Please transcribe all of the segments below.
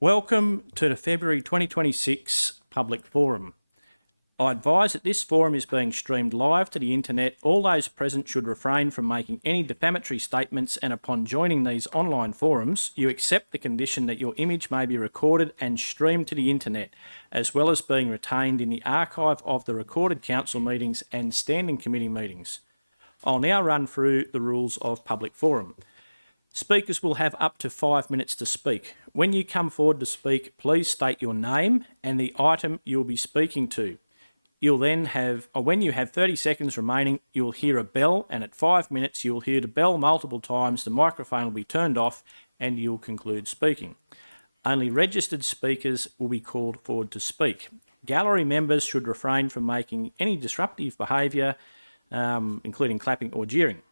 Welcome to the February 2026 Public Forum. I advise that this forum is being streamed live to the internet. All those present should refrain from making any defamatory statements, and upon joining these online forums, you accept the condition that your image may be recorded and streamed to the internet, as well as being retained in the archive of the recorded council meetings and standing committee meetings. I'll now run through the rules of Public Forum. Speakers will have up to 5 minutes to speak. When you come forward to speak, please state your name and the item you'll be speaking to. You'll then when you have 30 seconds remaining, you'll hear a bell, and at 5 minutes you'll hear the bell multiple times, the microphone will be turned off and you'll conclude speaking. Only registered speakers will be called forward to speak. Gallery members should refrain from making any disruptive behaviour, including clapping or jeering.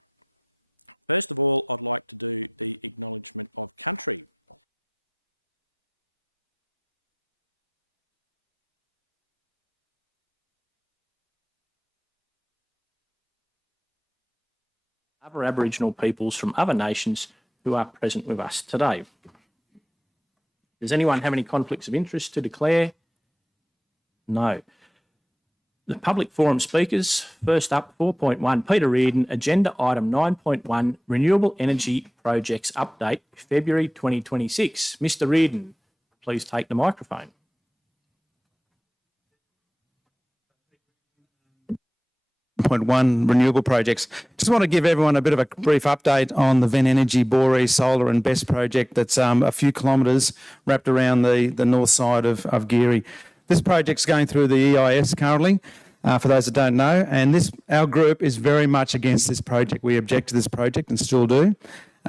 First of all, I'd like to do the acknowledgement of country. Other Aboriginal peoples from other nations who are present with us today. Does anyone have any conflicts of interest to declare? No. The Public Forum speakers, first up, 4.1, Peter Reardon, Agenda Item 9.1, Renewable Energy Projects Update, February 2026. Mr Reardon, please take the microphone. Renewable projects. Just want to give everyone a bit of a brief update on the Venn Energy, Boree Solar and BESS project that's a few kilometres wrapped around the north side of Geary. This project's going through the EIS currently, for those that don't know, and our group is very much against this project. We object to this project and still do.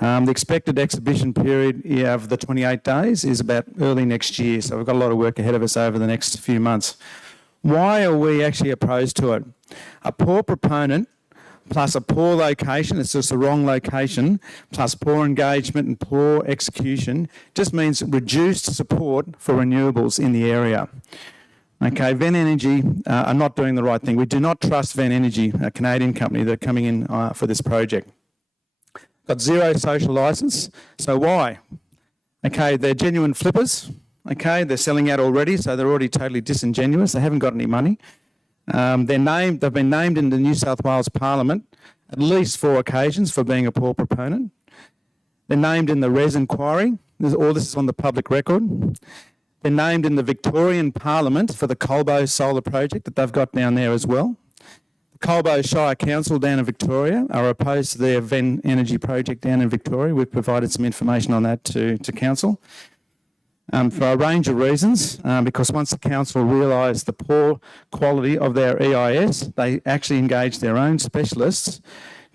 The expected exhibition period of the 28 days is about early next year, so we've got a lot of work ahead of us over the next few months. Why are we actually opposed to it? A poor proponent plus a poor location, it's just the wrong location, plus poor engagement and poor execution just means reduced support for renewables in the area. Okay, Venn Energy are not doing the right thing. We do not trust Venn Energy, a Canadian company that are coming in for this project. Got zero social licence, so why? Okay, they're genuine flippers. Okay, they're selling out already, so they're already totally disingenuous. They haven't got any money. They've been named in the New South Wales Parliament at least 4 occasions for being a poor proponent. They're named in the RES inquiry. All this is on the public record. They're named in the Victorian Parliament for the Colbo solar project that they've got down there as well. The Colbo Shire Council down in Victoria are opposed to their Venn Energy project down in Victoria. We've provided some information on that to Council. For a range of reasons, because once the council realised the poor quality of their EIS, they actually engaged their own specialists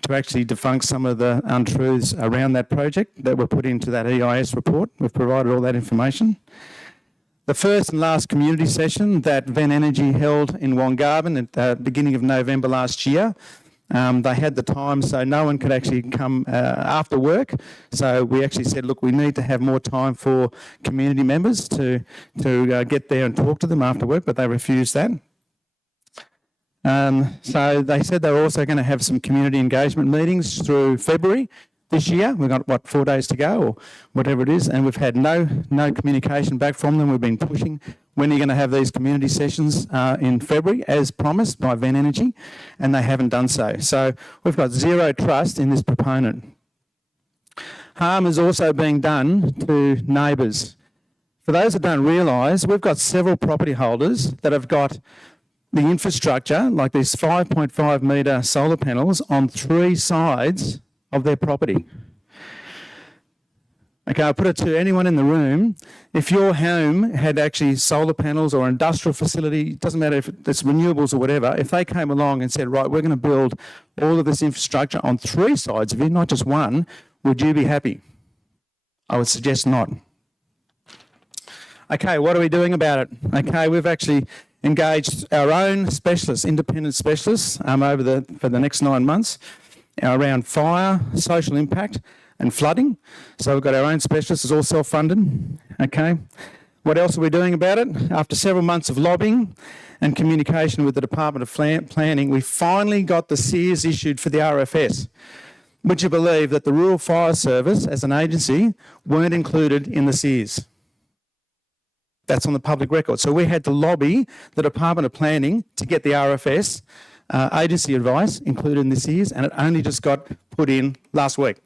to actually debunk some of the untruths around that project that were put into that EIS report. We've provided all that information. The first and last community session that Venn Energy held in Wongarbin at the beginning of November last year, they had the time so no one could actually come after work. So we actually said, look, we need to have more time for community members to get there and talk to them after work, but they refused that. So they said they were also going to have some community engagement meetings through February this year. We've got 4 days to go or whatever it is, and we've had no communication back from them. We've been pushing. When are you going to have these community sessions in February, as promised by Venn Energy? And they haven't done so. So we've got zero trust in this proponent. Harm is also being done to neighbours. For those that don't realise, we've got several property holders that have got the infrastructure, like these 5.5 metre solar panels on 3 sides of their property. Okay, I'll put it to anyone in the room. If your home had actually solar panels or industrial facility, it doesn't matter if it's renewables or whatever, if they came along and said, right, we're going to build all of this infrastructure on 3 sides of it, not just one, would you be happy? I would suggest not. Okay, what are we doing about it? Okay, we've actually engaged our own specialists, independent specialists, for the next 9 months around fire, social impact, and flooding. So we've got our own specialists, it's all self-funded. Okay. What else are we doing about it? After several months of lobbying and communication with the Department of Planning, we finally got the SEARs issued for the RFS. Would you believe that the Rural Fire Service, as an agency, weren't included in the SEARs? That's on the public record. So we had to lobby the Department of Planning to get the RFS agency advice included in this year's, and it only just got put in last week,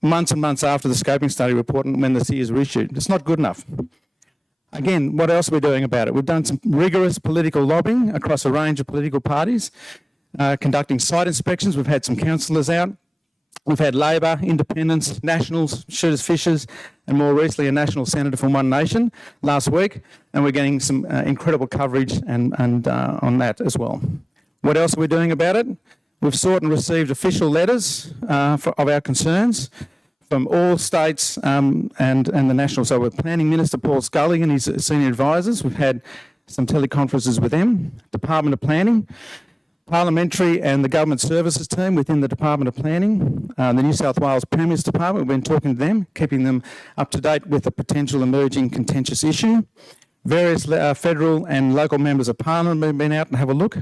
months and months after the scoping study report and when the CEAs were issued. It's not good enough. Again, what else are we doing about it? We've done some rigorous political lobbying across a range of political parties, conducting site inspections. We've had some councillors out. We've had Labor, Independents, Nationals, Shooters Fishers, and more recently a National Senator from One Nation last week, and we're getting some incredible coverage and on that as well. What else are we doing about it? We've sought and received official letters of our concerns from all states and the national. So with Planning Minister Paul Scully and his senior advisors, we've had some teleconferences with them, Department of Planning, Parliamentary and the Government Services team within the Department of Planning, the New South Wales Premier's Department. We've been talking to them, keeping them up to date with the potential emerging contentious issue. Various federal and local members of Parliament have been out and have a look.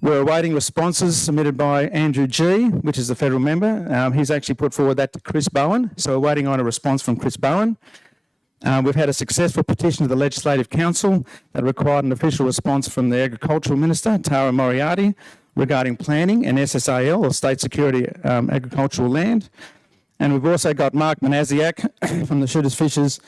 We're awaiting responses submitted by Andrew G, which is the federal member. He's actually put forward that to Chris Bowen, so we're waiting on a response from Chris Bowen. We've had a successful petition to the Legislative Council that required an official response from the Agricultural Minister, Tara Moriarty, regarding planning and SSAL, or State Security Agricultural Land. And we've also got Mark Manaziak from the Shooters Fishers.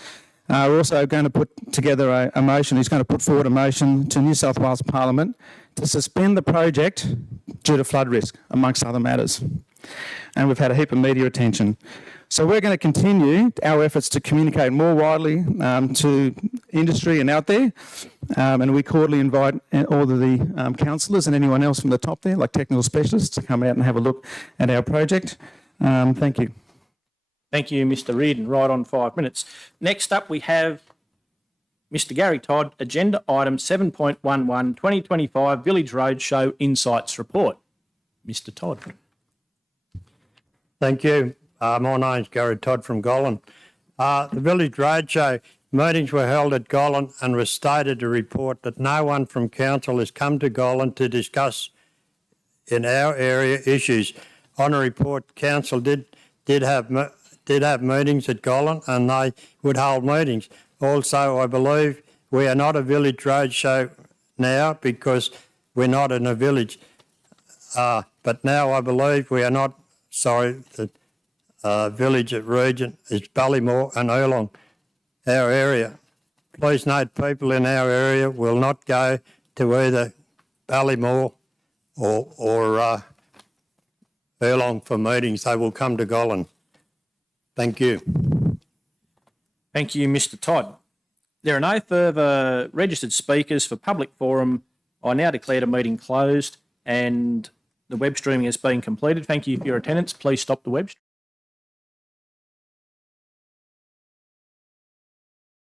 We're also going to put together a motion. He's going to put forward a motion to New South Wales Parliament to suspend the project due to flood risk, amongst other matters. And we've had a heap of media attention. So we're going to continue our efforts to communicate more widely to industry and out there. And we cordially invite all of the councillors and anyone else from the top there, like technical specialists, to come out and have a look at our project. Thank you. Thank you, Mr. Reardon. Right on 5 minutes. Next up, we have Mr. Gary Todd, Agenda Item 7.11, 2025 Village Roadshow Insights Report. Mr. Todd. Thank you. My name's Gary Todd from Gollan. The Village Roadshow meetings were held at Gollan and was stated to report that no one from council has come to Gollan to discuss in our area issues. On a report, council did have meetings at Gollan and they would hold meetings. Also, I believe we are not a village roadshow now because we're not in a village. But now I believe we are not, the village at Regent is Ballymore and Erlong, our area. Please note people in our area will not go to either Ballymore or Erlong for meetings. They will come to Gollan. Thank you. Thank you, Mr. Todd. There are no further registered speakers for public forum. I now declare the meeting closed and the web streaming has been completed. Thank you for your attendance. Please stop the web stream.